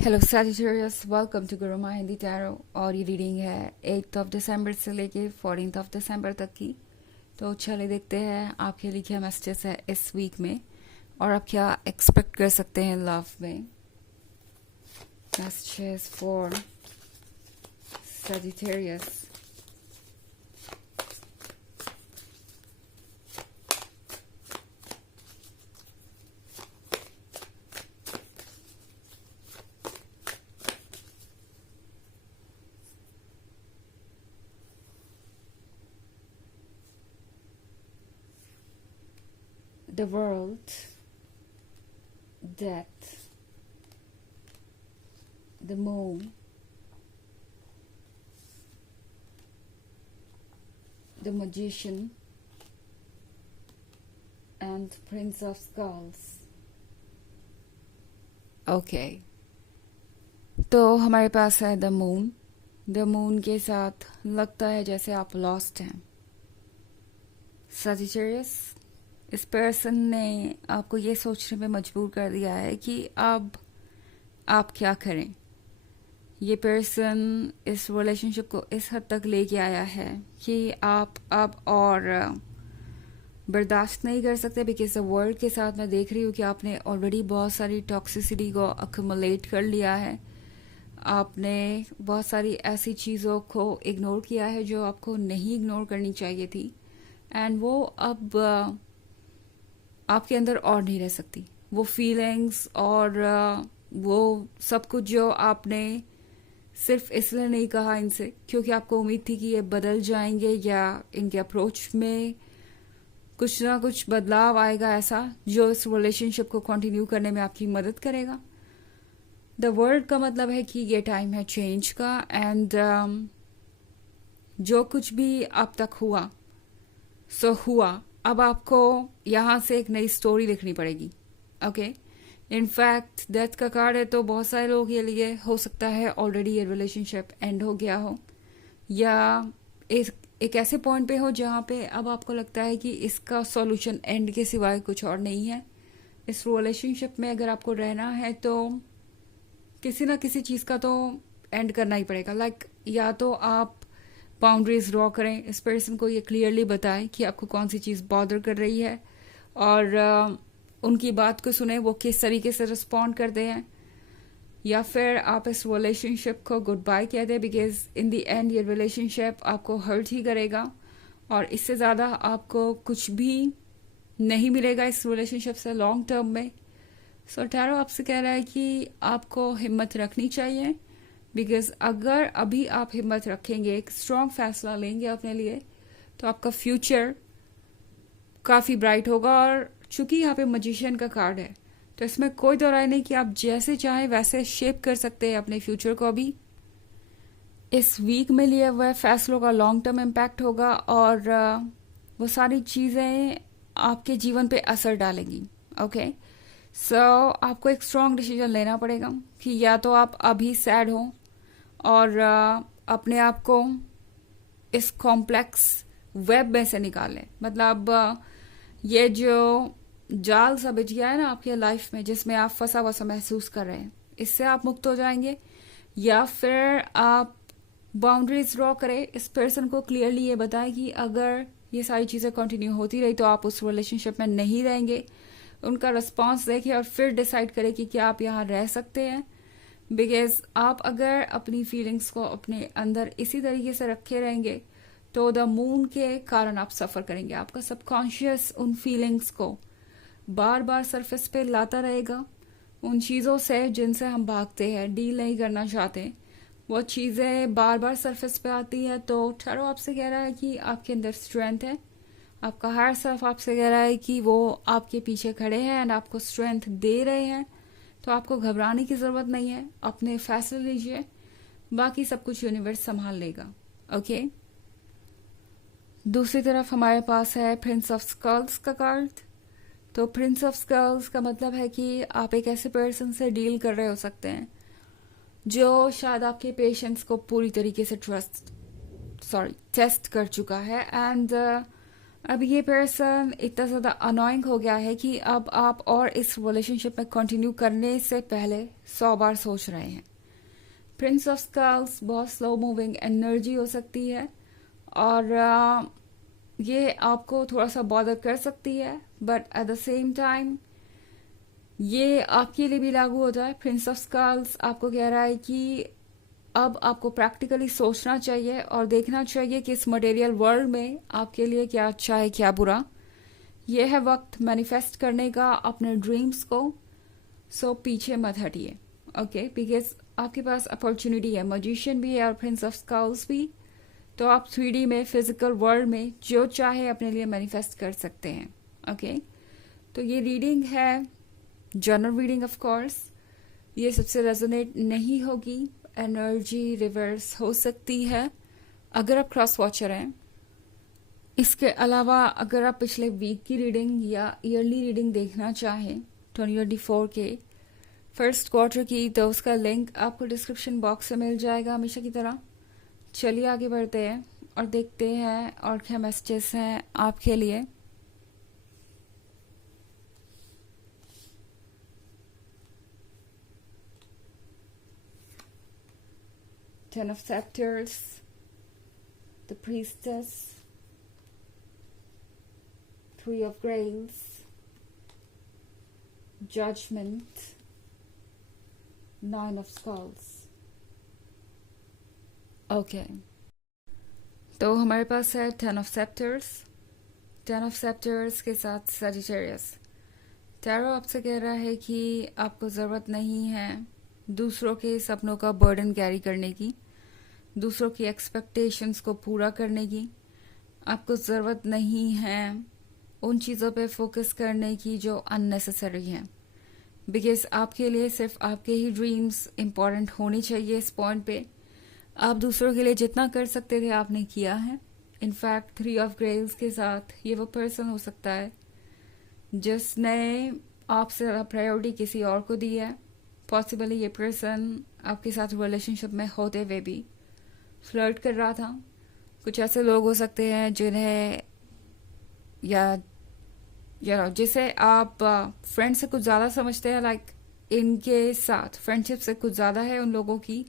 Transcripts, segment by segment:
Hello Sagittarius, welcome to Guruma Hindi tarot. और ये reading है 8 दिसंबर से लेके 14 दिसंबर तक की। तो चलिए देखते हैं आपके लिए क्या मैसेजेस है इस वीक में और आप क्या एक्सपेक्ट कर सकते हैं लव में। Messages for Sagittarius. The world, death, the moon, the magician and Prince of Skulls. Okay, तो हमारे पास है द मून। द मून के साथ लगता है जैसे आप लॉस्ट हैं सजिटेरियस। इस पर्सन ने आपको ये सोचने पे मजबूर कर दिया है कि अब आप क्या करें। ये पर्सन इस रिलेशनशिप को इस हद तक लेके आया है कि आप अब और बर्दाश्त नहीं कर सकते। बिकॉज द वर्ल्ड के साथ मैं देख रही हूँ कि आपने ऑलरेडी बहुत सारी टॉक्सिसिटी को अक्यूमुलेट कर लिया है। आपने बहुत सारी ऐसी चीज़ों को इग्नोर किया है जो आपको नहीं इग्नोर करनी चाहिए थी, एंड वो अब आपके अंदर और नहीं रह सकती। वो फीलिंग्स और वो सब कुछ जो आपने सिर्फ इसलिए नहीं कहा इनसे क्योंकि आपको उम्मीद थी कि ये बदल जाएंगे या इनके अप्रोच में कुछ ना कुछ बदलाव आएगा ऐसा जो इस रिलेशनशिप को कंटिन्यू करने में आपकी मदद करेगा। द वर्ड का मतलब है कि ये टाइम है चेंज का, एंड जो कुछ भी अब तक हुआ सो हुआ। अब आपको यहाँ से एक नई स्टोरी लिखनी पड़ेगी। ओके, इनफैक्ट डेथ का कार्ड है तो बहुत सारे लोग के लिए हो सकता है ऑलरेडी ये रिलेशनशिप एंड हो गया हो, या एक ऐसे पॉइंट पे हो जहाँ पे अब आपको लगता है कि इसका सॉल्यूशन एंड के सिवाय कुछ और नहीं है। इस रिलेशनशिप में अगर आपको रहना है तो किसी ना किसी चीज़ का तो एंड करना ही पड़ेगा। लाइक या तो आप बाउंड्रीज ड्रॉ करें, इस पर्सन को ये क्लियरली बताएं कि आपको कौन सी चीज़ बॉदर कर रही है और उनकी बात को सुने वो किस तरीके से रिस्पॉन्ड करते हैं, या फिर आप इस रिलेशनशिप को गुड बाय कह दें। बिकॉज इन द एंड ये रिलेशनशिप आपको हर्ट ही करेगा और इससे ज़्यादा आपको कुछ भी नहीं मिलेगा इस रिलेशनशिप से लॉन्ग टर्म में। सो टैरो आपसे कह रहा है कि आपको हिम्मत रखनी चाहिए। बिकॉज अगर अभी आप हिम्मत रखेंगे, एक स्ट्रॉन्ग फैसला लेंगे अपने लिए, तो आपका फ्यूचर काफ़ी ब्राइट होगा। और चूंकि यहाँ पे मजिशियन का कार्ड है तो इसमें कोई दो राय नहीं कि आप जैसे चाहें वैसे शेप कर सकते हैं अपने फ्यूचर को। अभी इस वीक में लिए हुए फैसलों का लॉन्ग टर्म इम्पैक्ट होगा और वो सारी चीज़ें आपके जीवन पे असर डालेंगी। ओके, सो आपको एक स्ट्रॉन्ग डिसीजन लेना पड़ेगा कि या तो आप अभी सैड हो और अपने आप को इस कॉम्प्लेक्स वेब में से निकालें। मतलब ये जो जाल सा बिछ गया है ना आपके लाइफ में जिसमें आप फंसा वसा महसूस कर रहे हैं, इससे आप मुक्त हो जाएंगे। या फिर आप बाउंड्रीज ड्रॉ करें, इस पर्सन को क्लियरली ये बताएं कि अगर ये सारी चीज़ें कंटिन्यू होती रही तो आप उस रिलेशनशिप में नहीं रहेंगे। उनका रिस्पॉन्स देखें और फिर डिसाइड करें कि क्या आप यहाँ रह सकते हैं। बिकॉज आप अगर अपनी फीलिंग्स को अपने अंदर इसी तरीके से रखे रहेंगे तो द मून के कारण आप सफ़र करेंगे। आपका सबकॉन्शियस उन फीलिंग्स को बार बार सरफेस पे लाता रहेगा। उन चीज़ों से जिनसे हम भागते हैं, डील नहीं करना चाहते, वो चीज़ें बार बार सरफेस पे आती है। तो टैरो आपसे कह रहा है कि आपके अंदर स्ट्रेंथ है। आपका हायर सेल्फ आपसे कह रहा है कि वो आपके पीछे खड़े हैं एंड आपको स्ट्रेंथ दे रहे हैं। तो आपको घबराने की ज़रूरत नहीं है, अपने फैसले लीजिए, बाकी सब कुछ यूनिवर्स संभाल लेगा। ओके, दूसरी तरफ हमारे पास है प्रिंस ऑफ स्कल्स का कार्ड। तो प्रिंस ऑफ स्कल्स का मतलब है कि आप एक ऐसे पर्सन से डील कर रहे हो सकते हैं जो शायद आपके पेशेंस को पूरी तरीके से टेस्ट कर चुका है, एंड अब ये पर्सन इतना ज़्यादा अनोइंग हो गया है कि अब आप और इस रिलेशनशिप में कंटिन्यू करने से पहले 100 बार सोच रहे हैं। प्रिंस ऑफ स्कल्स बहुत स्लो मूविंग एनर्जी हो सकती है और ये आपको थोड़ा सा बॉदर कर सकती है, but at the same time ये आपके लिए भी लागू होता है। प्रिंस ऑफ स्कल्स आपको कह रहा है कि अब आपको प्रैक्टिकली सोचना चाहिए और देखना चाहिए कि इस मटेरियल वर्ल्ड में आपके लिए क्या अच्छा है क्या बुरा। यह है वक्त मैनिफेस्ट करने का अपने ड्रीम्स को। सो पीछे मत हटिए, ओके, बिकॉज आपके पास अपॉर्चुनिटी है। मजिशियन भी है और प्रिंस ऑफ स्कल्स भी, तो आप 3D में फिजिकल वर्ल्ड में जो चाहे अपने लिए मैनिफेस्ट कर सकते हैं, ओके। तो ये रीडिंग है जनरल रीडिंग, ऑफ कोर्स ये सबसे रेजोनेट नहीं होगी, एनर्जी रिवर्स हो सकती है अगर आप क्रॉस वॉचर हैं। इसके अलावा अगर आप पिछले वीक की रीडिंग या ईयरली रीडिंग देखना चाहें 2024 के फर्स्ट क्वार्टर की, तो उसका लिंक आपको डिस्क्रिप्शन बॉक्स में मिल जाएगा हमेशा की तरह। चलिए आगे बढ़ते हैं और देखते हैं और क्या मैसेजेस हैं आपके लिए। Ten of Scepters, the Priestess, Three of Grails, Judgment, Nine of Skulls. Okay. तो हमारे पास है Ten of Scepters. Ten of Scepters के साथ Sagittarius. टैरो आपसे कह रहा है कि आपको ज़रूरत नहीं है दूसरों के सपनों का बर्डन कैरी करने की, दूसरों की एक्सपेक्टेशंस को पूरा करने की। आपको ज़रूरत नहीं है उन चीज़ों पे फोकस करने की जो अननेसेसरी हैं, बिकॉज आपके लिए सिर्फ आपके ही ड्रीम्स इम्पॉर्टेंट होने चाहिए। इस पॉइंट पे आप दूसरों के लिए जितना कर सकते थे आपने किया है। इनफैक्ट 3 ऑफ ग्रेल्स के साथ ये वो पर्सन हो सकता है जिसने आपसे ज़्यादा प्रायोरिटी किसी और को दी है। पॉसिबली ये पर्सन आपके साथ रिलेशनशिप में होते हुए भी फ्लर्ट कर रहा था। कुछ ऐसे लोग हो सकते हैं जिन्हें या जिसे आप फ्रेंड से कुछ ज़्यादा समझते हैं, लाइक इनके साथ फ्रेंडशिप से कुछ ज़्यादा है उन लोगों की,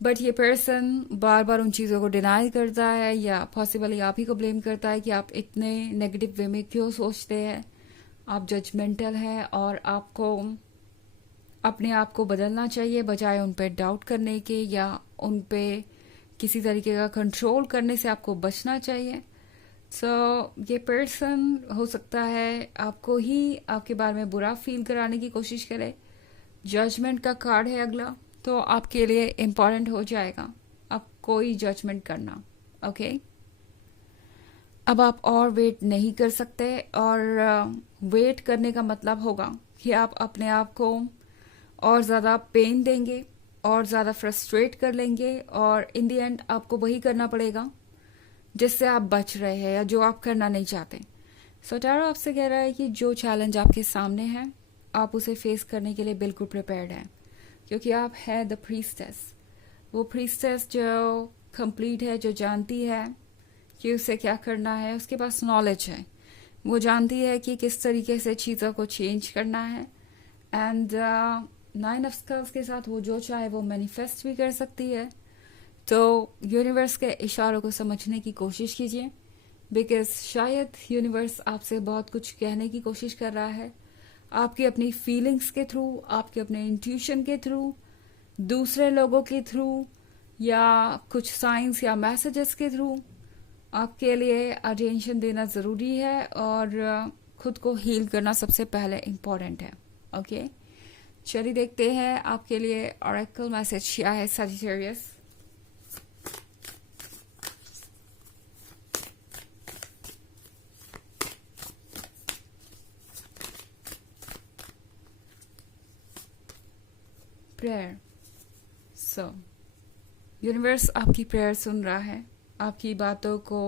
बट ये पर्सन बार बार उन चीज़ों को डिनाई करता है या पॉसिबली आप ही को ब्लेम करता है कि आप इतने नेगेटिव वे में क्यों सोचते हैं, आप जजमेंटल हैं और आपको अपने आप को बदलना चाहिए बजाय उन पे डाउट करने के या उन पे किसी तरीके का कंट्रोल करने से आपको बचना चाहिए। सो ये पर्सन हो सकता है आपको ही आपके बारे में बुरा फील कराने की कोशिश करे। जजमेंट का कार्ड है अगला, तो आपके लिए इम्पॉर्टेंट हो जाएगा अब कोई जजमेंट करना, ओके। अब आप और वेट नहीं कर सकते और वेट करने का मतलब होगा कि आप अपने आप को और ज़्यादा पेन देंगे और ज़्यादा फ्रस्ट्रेट कर लेंगे और इन दी एंड आपको वही करना पड़ेगा जिससे आप बच रहे हैं या जो आप करना नहीं चाहते। सो टैरो आपसे कह रहा है कि जो चैलेंज आपके सामने है आप उसे फेस करने के लिए बिल्कुल प्रिपेयर्ड हैं, क्योंकि आप है द प्रीस्टेस। वो प्रीस्टेस जो कंप्लीट है, जो जानती है कि उसे क्या करना है, उसके पास नॉलेज है, वो जानती है कि किस तरीके से चीज़ों को चेंज करना है। एंड 9 ऑफ स्कल्स के साथ वो जो चाहे वो मैनिफेस्ट भी कर सकती है। तो यूनिवर्स के इशारों को समझने की कोशिश कीजिए, बिकॉज शायद यूनिवर्स आपसे बहुत कुछ कहने की कोशिश कर रहा है, आपकी अपनी फीलिंग्स के थ्रू, आपके अपने इंट्यूशन के थ्रू, दूसरे लोगों के थ्रू या कुछ साइंस या मैसेजेस के थ्रू। आपके लिए अटेंशन देना ज़रूरी है और खुद को हील करना सबसे पहले इम्पॉर्टेंट है, ओके। चलिए देखते हैं आपके लिए ऑरेकल मैसेज क्या है सजिटेरियस। प्रेयर। सो यूनिवर्स आपकी प्रेयर सुन रहा है, आपकी बातों को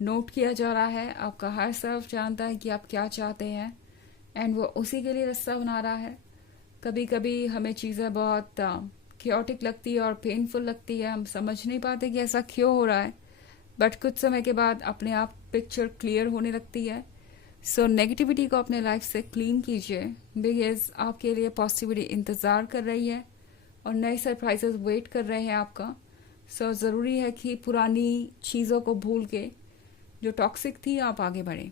नोट किया जा रहा है, आपका हर सेल्फ जानता है कि आप क्या चाहते हैं एंड वो उसी के लिए रास्ता बना रहा है। कभी कभी हमें चीज़ें बहुत क्योटिक लगती है और पेनफुल लगती है, हम समझ नहीं पाते कि ऐसा क्यों हो रहा है, बट कुछ समय के बाद अपने आप पिक्चर क्लियर होने लगती है. सो नेगेटिविटी को अपने लाइफ से क्लीन कीजिए, बिकॉज आपके लिए पॉजिटिविटी इंतज़ार कर रही है और नए सरप्राइजेस वेट कर रहे हैं आपका. सो ज़रूरी है कि पुरानी चीज़ों को भूल के जो टॉक्सिक थी आप आगे बढ़ें.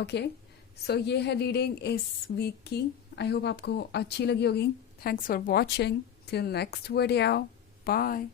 ओके, सो ये है रीडिंग इस वीक की. आई होप आपको अच्छी लगी होगी. Thanks for watching. Till next video. Bye.